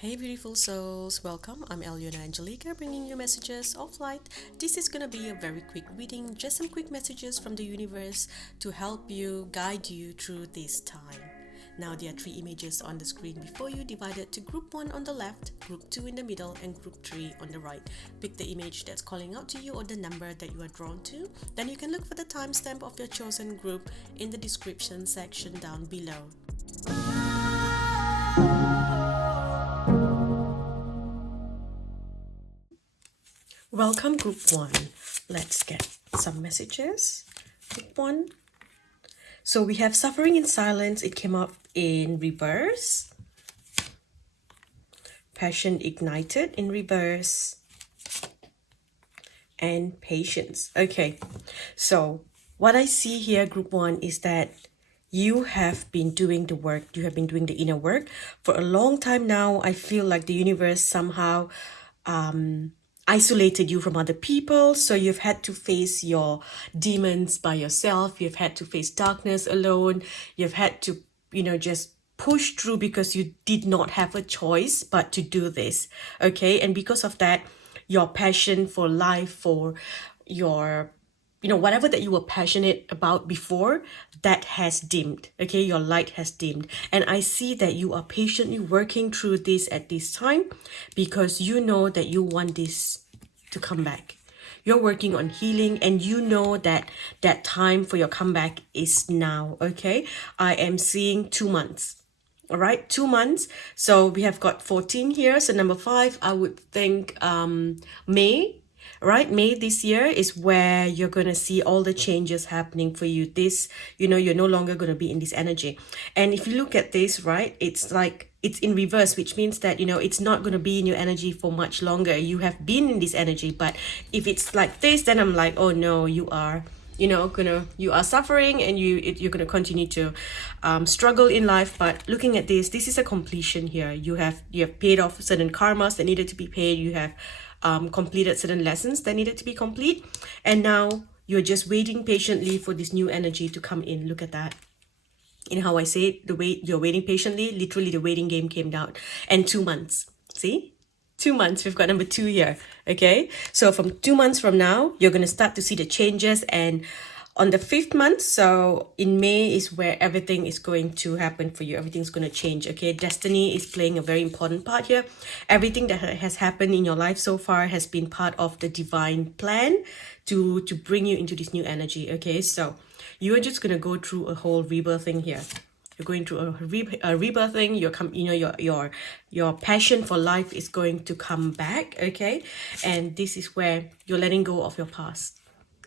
Hey beautiful souls, welcome. I'm Alyonna Angelica bringing you messages of light. This is going to be a very quick reading, just some quick messages from the universe to help you, guide you through this time. Now there are three images on the screen before you, divided to group 1 on the left, group 2 in the middle, and group 3 on the right. Pick the image that's calling out to you or the number that you are drawn to. Then you can look for the timestamp of your chosen group in the description section down below. Welcome, Group 1. Let's get some messages. Group 1. So we have suffering in silence. It came up in reverse. Passion ignited in reverse. And patience. Okay. So what I see here, Group 1, is that you have been doing the work. You have been doing the inner work for a long time now. I feel like the universe somehow isolated you from other people, so you've had to face your demons by yourself. You've had to face darkness alone. You've had to just push through because you did not have a choice but to do this. Okay, and because of that, your passion for life, for your whatever that you were passionate about before, that has dimmed. Okay, your light has dimmed. And I see that you are patiently working through this at this time because you know that you want this to come back. You're working on healing and you know that that time for your comeback is now. Okay, I am seeing 2 months. All right, 2 months. So we have got 14 here. So number 5, I would think May. Right, May this year is where you're going to see all the changes happening for you. This, you're no longer going to be in this energy. And if you look at this, right, it's like it's in reverse, which means that it's not going to be in your energy for much longer. You have been in this energy, but if it's like this, then I'm like, oh no, you are you are suffering and you're gonna continue to struggle in life. But looking at this is a completion here. You have paid off certain karmas that needed to be paid. You have completed certain lessons that needed to be complete, and now you're just waiting patiently for this new energy to come in. Look at that. In how I say it, you're waiting patiently, literally the waiting game came down. And 2 months, see, 2 months, we've got number 2 here. Okay, so from 2 months from now, you're going to start to see the changes. And on the 5th month, so in May, is where everything is going to happen for you. Everything's going to change. Okay, destiny is playing a very important part here. Everything that has happened in your life so far has been part of the divine plan to bring you into this new energy. Okay, so you are just going to go through a whole rebirthing here. You're going through a rebirthing. Your passion for life is going to come back. Okay, and this is where you're letting go of your past.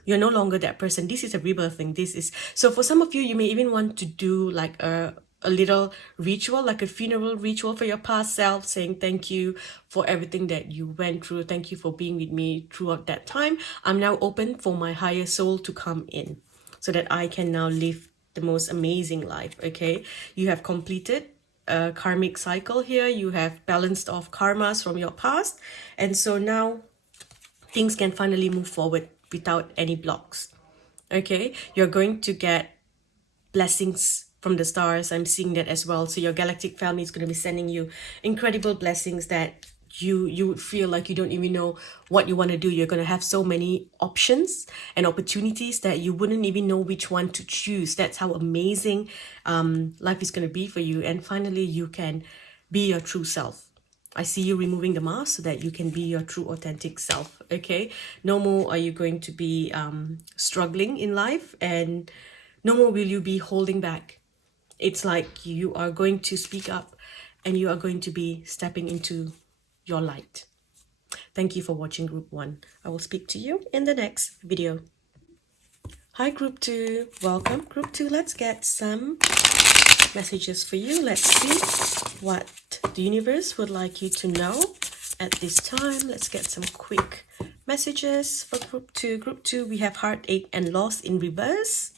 You're no longer that person. This is a rebirthing. This is, so for some of you, you may even want to do like a little ritual, like a funeral ritual for your past self, saying thank you for everything that you went through. Thank you for being with me throughout that time. I'm now open for my higher soul to come in so that I can now live the most amazing life. Okay, you have completed a karmic cycle here. You have balanced off karmas from your past, and so now things can finally move forward without any blocks. Okay, you're going to get blessings from the stars. I'm seeing that as well. So your galactic family is going to be sending you incredible blessings that you would feel like you don't even know what you want to do. You're going to have so many options and opportunities that you wouldn't even know which one to choose. That's how amazing life is going to be for you. And finally, you can be your true self. I see you removing the mask so that you can be your true authentic self. Okay, no more are you going to be struggling in life, and no more will you be holding back. It's like you are going to speak up and you are going to be stepping into your light. Thank you for watching Group 1. I will speak to you in the next video. Hi Group 2, welcome Group 2. Let's get some messages for you. Let's see what the universe would like you to know at this time. Let's get some quick messages for Group 2. Group 2, we have heartache and loss in reverse.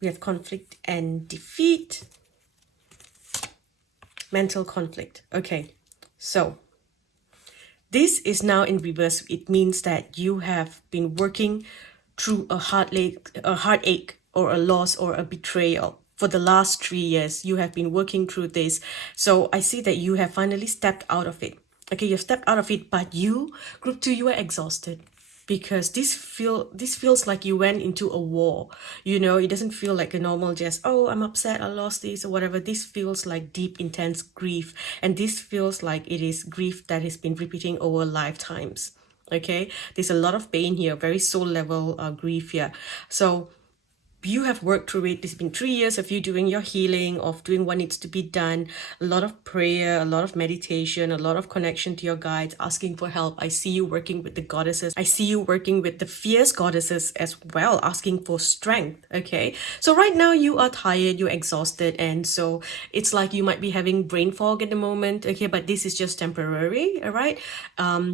We have conflict and defeat. Mental conflict. Okay, so this is now in reverse. It means that you have been working through a heartache or a loss or a betrayal for the last 3 years. You have been working through this. So I see that you have finally stepped out of it. Okay, you've stepped out of it, but you, group 2, you are exhausted because this feels like you went into a war. It doesn't feel like a normal just, oh, I'm upset, I lost this or whatever. This feels like deep, intense grief, and this feels like it is grief that has been repeating over lifetimes. Okay, there's a lot of pain here, very soul level grief here. So you have worked through it. It's been 3 years of you doing your healing, of doing what needs to be done, a lot of prayer, a lot of meditation, a lot of connection to your guides, asking for help. I see you working with the goddesses. I see you working with the fierce goddesses as well, asking for strength. Okay, so right now you are tired, you're exhausted, and so it's like you might be having brain fog at the moment. Okay, but this is just temporary. All right,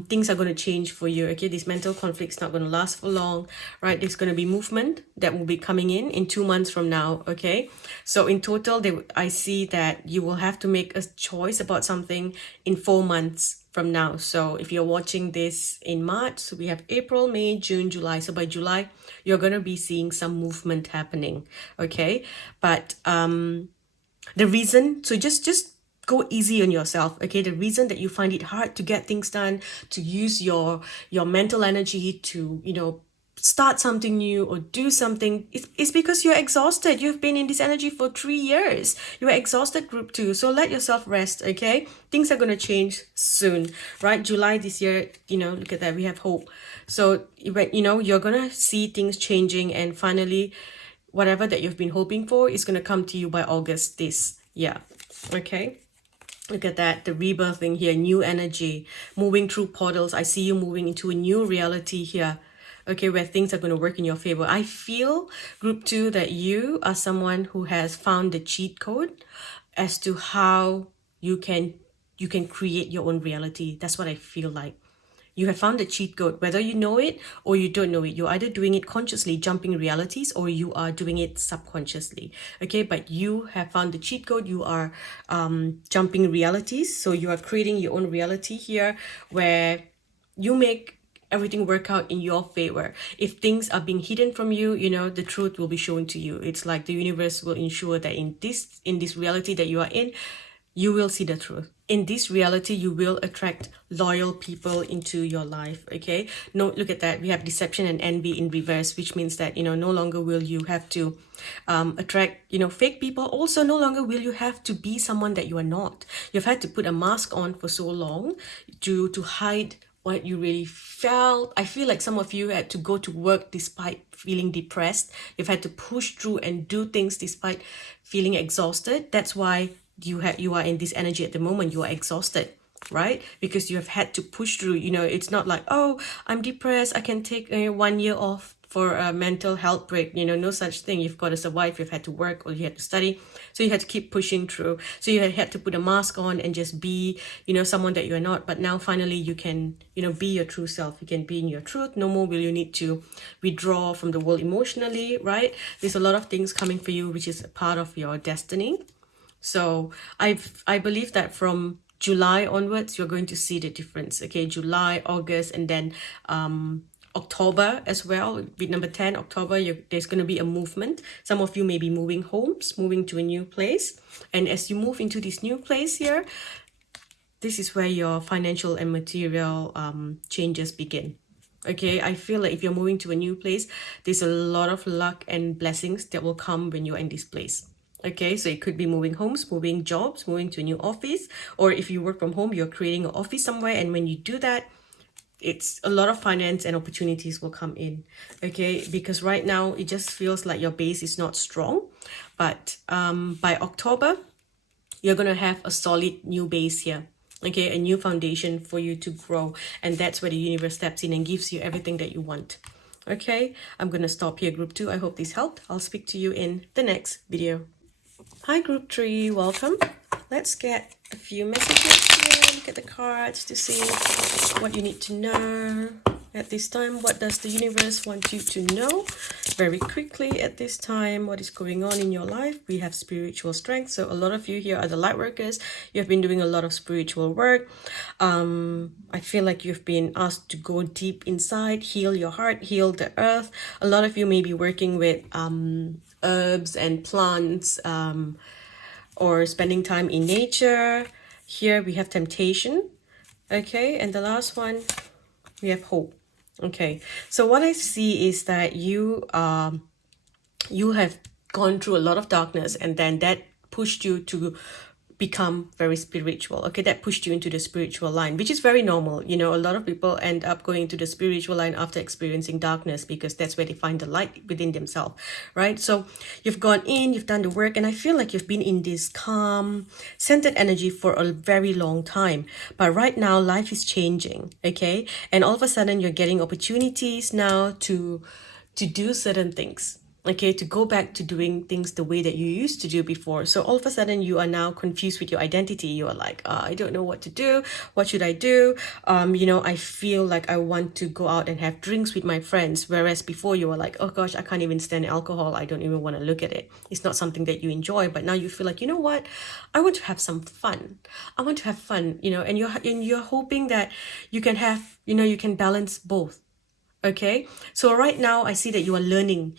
things are going to change for you. Okay, this mental conflict's not going to last for long. Right, there's going to be movement that will be coming in 2 months from now. Okay, so in total I see that you will have to make a choice about something in 4 months from now. So if you're watching this in March, so we have April, May, June, July. So by July you're going to be seeing some movement happening. Okay, but the reason, so just go easy on yourself. Okay, the reason that you find it hard to get things done, to use your mental energy to start something new or do something, it's because you're exhausted. You've been in this energy for 3 years. You're exhausted, group 2. So let yourself rest. Okay, things are going to change soon, right? July this year, look at that, we have hope. So you're going to see things changing, and finally whatever that you've been hoping for is going to come to you by August this year. Okay, look at that, the rebirthing here, new energy, moving through portals. I see you moving into a new reality here. Okay, where things are going to work in your favor. I feel, group 2, that you are someone who has found the cheat code as to how you can create your own reality. That's what I feel like. You have found the cheat code, whether you know it or you don't know it. You're either doing it consciously, jumping realities, or you are doing it subconsciously. Okay, but you have found the cheat code. You are jumping realities. So you are creating your own reality here, where you make everything work out in your favor. If things are being hidden from you, the truth will be shown to you. It's like the universe will ensure that in this reality that you are in, you will see the truth. In this reality, you will attract loyal people into your life. Okay, no, look at that, we have deception and envy in reverse, which means that no longer will you have to attract fake people. Also, no longer will you have to be someone that you are not. You've had to put a mask on for so long to hide what you really felt. I feel like some of you had to go to work despite feeling depressed. You've had to push through and do things despite feeling exhausted. That's why you are in this energy at the moment. You are exhausted, right? Because you have had to push through. It's not like, oh, I'm depressed, I can take 1 year off for a mental health break. No such thing. You've got to survive. You've had to work or you had to study, so you had to keep pushing through. So you had to put a mask on and just be someone that you're not. But now finally you can be your true self. You can be in your truth. No more will you need to withdraw from the world emotionally, right? There's a lot of things coming for you, which is a part of your destiny. So I believe that from July onwards, you're going to see the difference. Okay, July, August, and then October as well. With number 10, October, there's going to be a movement. Some of you may be moving homes, moving to a new place. And as you move into this new place here, this is where your financial and material changes begin. Okay, I feel like if you're moving to a new place, there's a lot of luck and blessings that will come when you're in this place. Okay, so it could be moving homes, moving jobs, moving to a new office, or if you work from home, you're creating an office somewhere, and when you do that, it's a lot of finance and opportunities will come in. Okay, because right now it just feels like your base is not strong, but by October, you're gonna have a solid new base here. Okay, a new foundation for you to grow, and that's where the universe steps in and gives you everything that you want. Okay, I'm gonna stop here, group 2. I hope this helped. I'll speak to you in the next video. Hi group 3, welcome. Let's get a few messages here. Look at the cards to see what you need to know at this time. What does the universe want you to know very quickly at this time? What is going on in your life? We have spiritual strength. So a lot of you here are the light workers. You have been doing a lot of spiritual work. I feel like you've been asked to go deep inside, heal your heart, heal the earth. A lot of you may be working with herbs and plants, or spending time in nature. Here we have temptation. Okay, and the last one, we have hope. Okay, so what I see is that you have gone through a lot of darkness, and then that pushed you to become very spiritual. Okay, that pushed you into the spiritual line, which is very normal. You know, a lot of people end up going into the spiritual line after experiencing darkness, because that's where they find the light within themselves, right? So you've gone in, you've done the work, and I feel like you've been in this calm, centered energy for a very long time. But right now, life is changing, okay? And all of a sudden, you're getting opportunities now to do certain things. Okay, to go back to doing things the way that you used to do before. So all of a sudden you are now confused with your identity. You are like, I don't know what to do. What should I do? I feel like I want to go out and have drinks with my friends. Whereas before you were like, oh gosh, I can't even stand alcohol. I don't even want to look at it. It's not something that you enjoy. But now you feel like, you know what? I want to have some fun. I want to have fun, and you're hoping that you can have, you can balance both. Okay, so right now I see that you are learning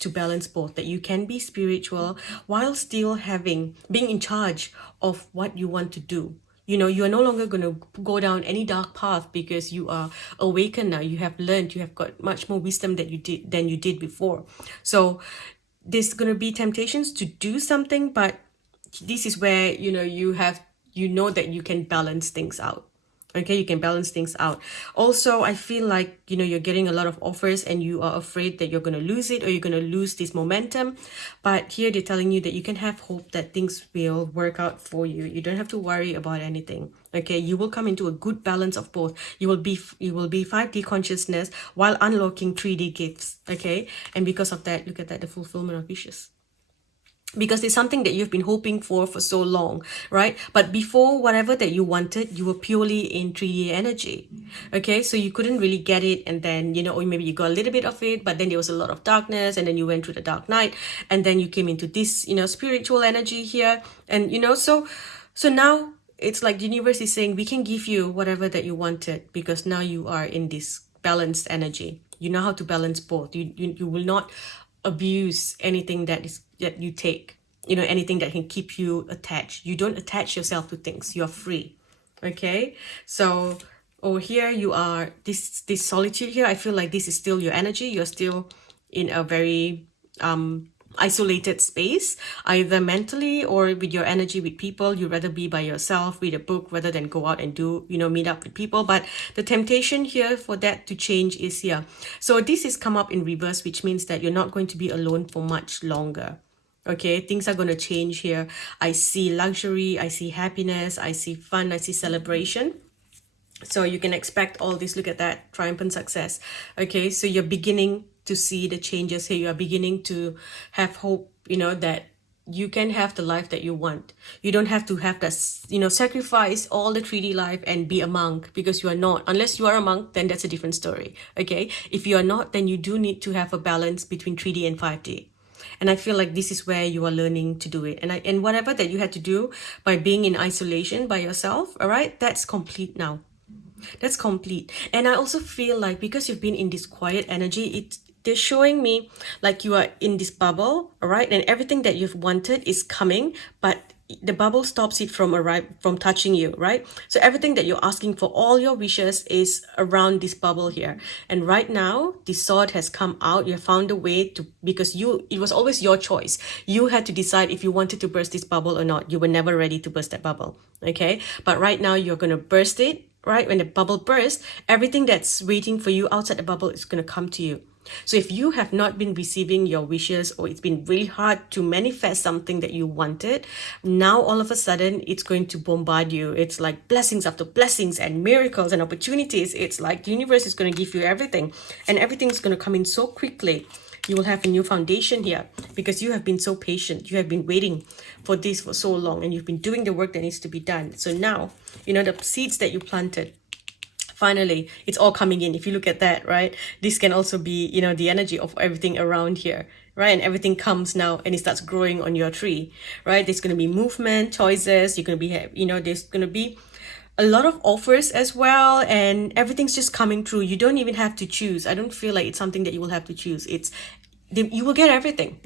to balance both, that you can be spiritual while still being in charge of what you want to do. You are no longer going to go down any dark path, because you are awakened now. You have learned, you have got much more wisdom than you did before. So there's going to be temptations to do something, but this is where, that you can balance things out. Okay, you can balance things out. Also, I feel like, you're getting a lot of offers, and you are afraid that you're going to lose it, or you're going to lose this momentum. But here they're telling you that you can have hope that things will work out for you. You don't have to worry about anything. Okay, you will come into a good balance of both. You will be 5D consciousness while unlocking 3D gifts. Okay, and because of that, look at that, the fulfillment of wishes. Because it's something that you've been hoping for so long, right? But before, whatever that you wanted, you were purely in 3D energy. Okay, so you couldn't really get it, and then, or maybe you got a little bit of it, but then there was a lot of darkness, and then you went through the dark night, and then you came into this, spiritual energy here. And, so now it's like the universe is saying, we can give you whatever that you wanted, because now you are in this balanced energy. You know how to balance both. You will not abuse anything that you take, anything that can keep you attached. You don't attach yourself to things. You're free. Okay, so over here you are this solitude here. I feel like this is still your energy. You're still in a very isolated space, either mentally or with your energy with people. You'd rather be by yourself, read a book, rather than go out and do, meet up with people. But the temptation here for that to change is here. So this is come up in reverse, which means that you're not going to be alone for much longer. Okay, things are going to change here. I see luxury, I see happiness, I see fun, I see celebration. So you can expect all this. Look at that, triumphant success. Okay, so you're beginning to see the changes here. You are beginning to have hope, that you can have the life that you want. You don't have to have that, sacrifice all the 3D life and be a monk, because you are not. Unless you are a monk, then that's a different story. Okay, if you are not, then you do need to have a balance between 3D and 5D. And I feel like this is where you are learning to do it. And whatever that you had to do by being in isolation by yourself, all right, that's complete now. That's complete. And I also feel like, because you've been in this quiet energy, they're showing me like you are in this bubble, all right? And everything that you've wanted is coming, but the bubble stops it from touching you, right? So everything that you're asking for, all your wishes, is around this bubble here. And right now, the sword has come out. You have found a way to, because it was always your choice. You had to decide if you wanted to burst this bubble or not. You were never ready to burst that bubble, okay? But right now, you're going to burst it, right? When the bubble bursts, everything that's waiting for you outside the bubble is going to come to you. So if you have not been receiving your wishes, or it's been really hard to manifest something that you wanted, now all of a sudden it's going to bombard you. It's like blessings after blessings and miracles and opportunities. It's like the universe is going to give you everything, and everything's going to come in so quickly. You will have a new foundation here, because you have been so patient. You have been waiting for this for so long, and you've been doing the work that needs to be done. So now, the seeds that you planted, finally, it's all coming in. If you look at that, right, this can also be, the energy of everything around here, right? And everything comes now and it starts growing on your tree, right? There's going to be movement, choices. You're going to be, there's going to be a lot of offers as well, and everything's just coming through. You don't even have to choose. I don't feel like it's something that you will have to choose. You will get everything.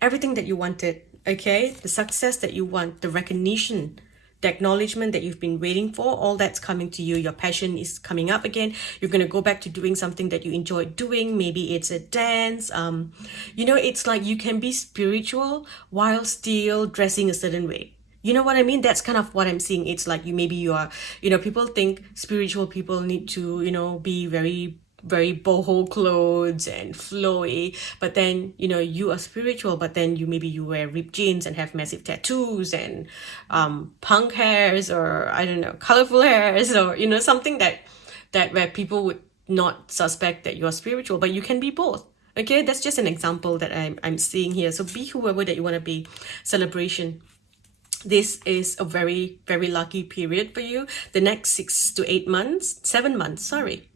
everything that you wanted, okay? The success that you want, the recognition, the acknowledgement that you've been waiting for, all that's coming to you. Your passion is coming up again. You're going to go back to doing something that you enjoy doing. Maybe it's a dance. It's like you can be spiritual while still dressing a certain way. You know what I mean? That's kind of what I'm seeing. It's like you are, people think spiritual people need to, be very boho clothes and flowy, but then you are spiritual, but then you wear ripped jeans and have massive tattoos and punk hairs, or I don't know, colorful hairs, or something that where people would not suspect that you are spiritual, but you can be both. Okay, that's just an example that I'm seeing here. So be whoever that you want to be. Celebration. This is a very, very lucky period for you. The next 7 months, sorry.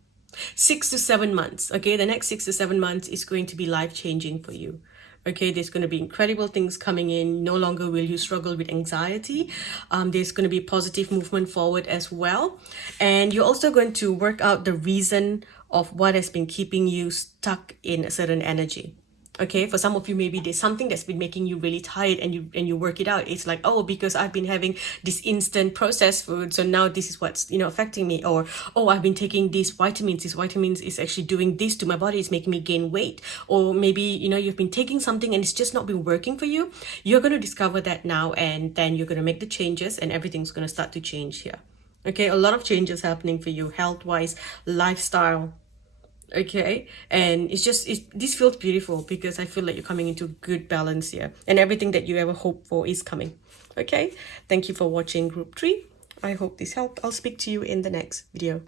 6 to 7 months, okay? The next 6 to 7 months is going to be life-changing for you. Okay, there's going to be incredible things coming in. No longer will you struggle with anxiety. There's going to be positive movement forward as well. And you're also going to work out the reason of what has been keeping you stuck in a certain energy. Okay, for some of you, maybe there's something that's been making you really tired, and you work it out. It's like, oh, because I've been having this instant processed food, so now this is what's affecting me. Or, oh, I've been taking these vitamins. These vitamins is actually doing this to my body. It's making me gain weight. Or maybe you've been taking something and it's just not been working for you. You're going to discover that now, and then you're going to make the changes, and everything's going to start to change here. Okay, a lot of changes happening for you, health-wise, lifestyle. Okay, and this feels beautiful because I feel like you're coming into good balance here, and everything that you ever hoped for is coming. Okay, thank you for watching group 3. I hope this helped. I'll speak to you in the next video.